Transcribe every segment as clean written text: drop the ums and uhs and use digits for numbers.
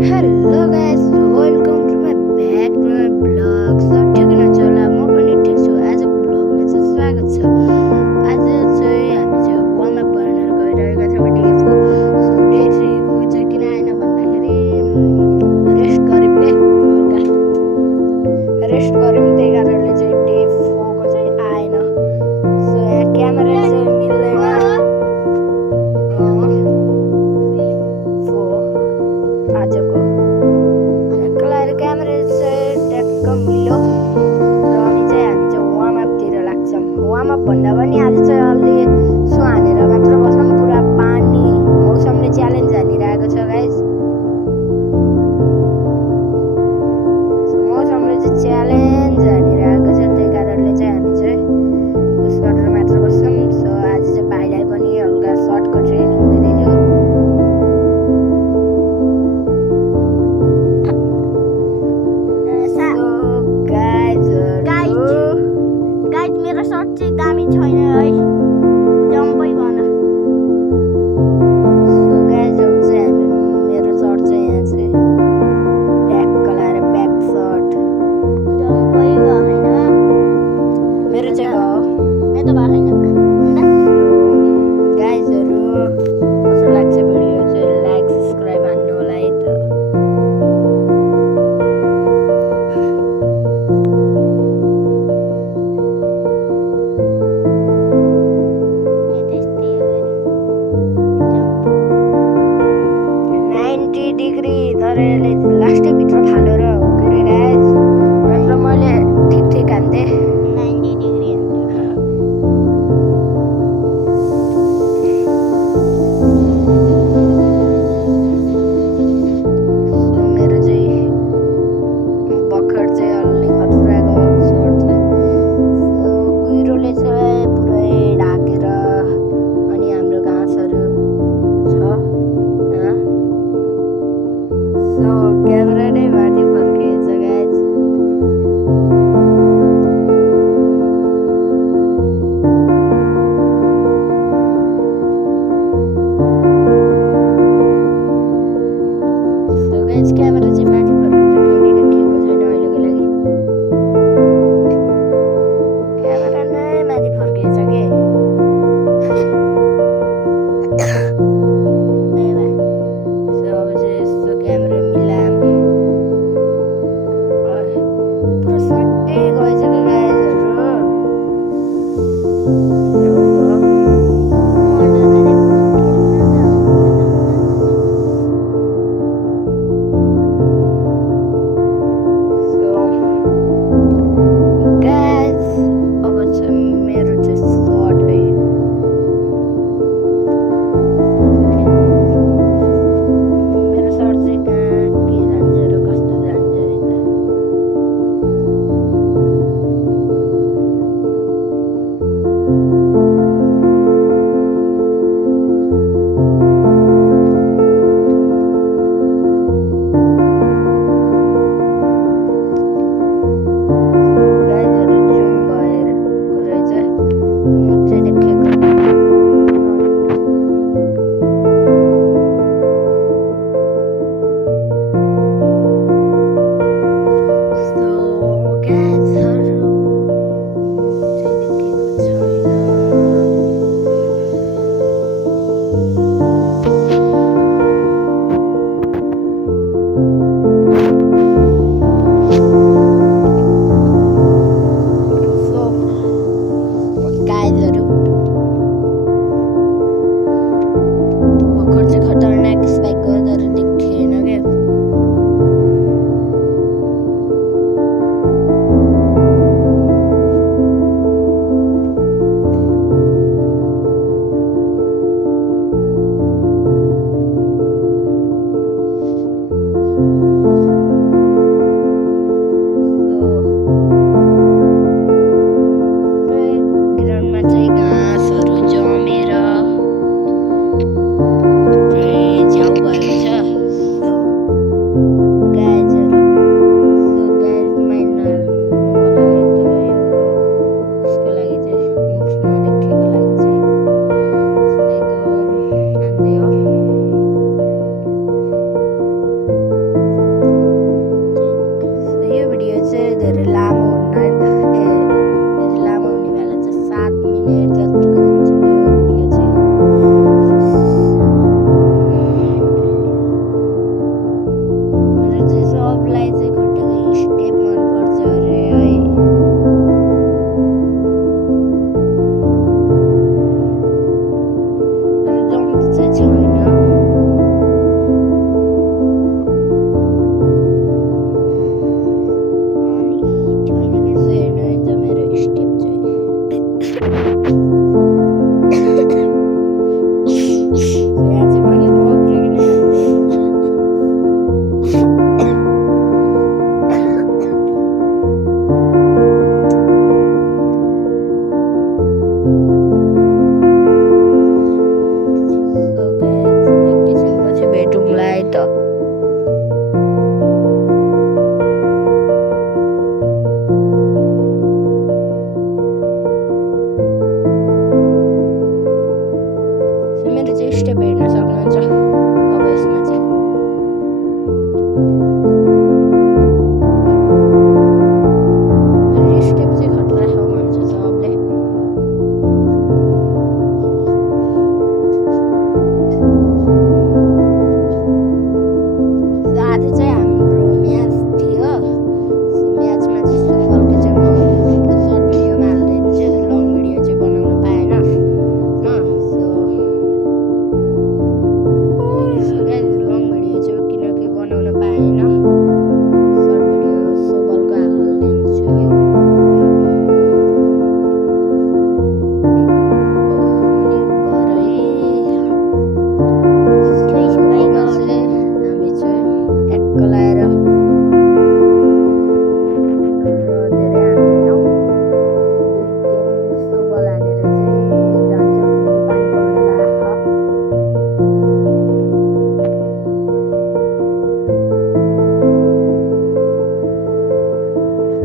Hello guys, welcome to my back to my vlog. So ठिक हुनुहुन्छ होला, म पनि ठिक छु। आज भ्लगमा चाहिँ स्वागत छ। आज चाहिँ हामी चाहिँ वार्म अप गर्न गइरहेका छौँ डे 4। सो डे 3 को चाहिँ किन आएन भन्दाखेरि रेस्ट गर्यौँ के हल्का रेस्ट गर्यौँ, त्यही कारणले चाहिँ डे 4 को चाहिँ आएन। सो यहाँ क्यामेरा चाहिँ मिल्दैन। आजको क्यामेरा चाहिँ ट्याक्क मिल्यो र हामी चाहिँ वार्म अपतिर लाग्छौँ। वार्म अप भन्दा पनि आज चाहिँ अलि सुहानेर मात्र बस्छौँ। पुरा पानी मौसमले च्यालेन्ज हानिरहेको छ गाइस। मौसमले चाहिँ च्यालेन्ज हानिरहेको छ, त्यही कारणले चाहिँ हामी चाहिँ उस गरेर मात्र बस्छौँ। सो आज चाहिँ भाइलाई पनि हल्का सर्टको ट्रेनिङ दिँदैछु। मेरो सर्ट चाहिँ दामी छैन है, जम्पै भन। सो गाइज अब चाहिँ हामी मेरो सर्ट चाहिँ यहाँ चाहिँ ट्याक्क लाएर ब्याक सर्ट जम्पै भएन, मेरो चाहिँ भयो। मेरो त भएन। गाइजहरू कस्तो लाग्छ भिडियो चाहिँ लाइक सब्सक्राइब हान्नु होला है त। डिग्री तर यसले लास्टै भित्र फालेर हो के अरे गाइज, नत्र मैले ठिक ठिक हान्थेँ। 90 डिग्री सो मेरो चाहिँ बखर चाहिँ अलि खतराको सर्ट चाहिँ कुहिरोले चाहिँ पुरै ढाकेर अनि हाम्रो घाँसहरू छ। सो क्यामेरा नै माथि फर्किएछ गाइज। सो गाइज क्यामेरा चाहिँ माथि फर्किएछ, केही देखिएको छैन अहिलेको लागि। क्यामेरा नै माथि फर्किएछ के। सो अब चाहिँ यस्तो क्यामेरा मिलाम पुरा सट्टै गएछ क्या गाइजहरू। आज चाहिँ हाम्रो म्याच थियो। म्याचमा चाहिँ सोबलको चाहिँ म सर्ट भिडियोमा हालिदिन्छु, लङ भिडियो चाहिँ बनाउन पाएन न। सो गाइस लङ भिडियो चाहिँ किनकि बनाउन पाएन, सर्ट भिडियो सोबलको हालिदिन्छु।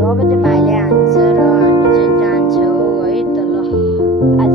अब चाहिँ भाइले हान्छ र हामी चाहिँ जान्छौँ है त। ल आज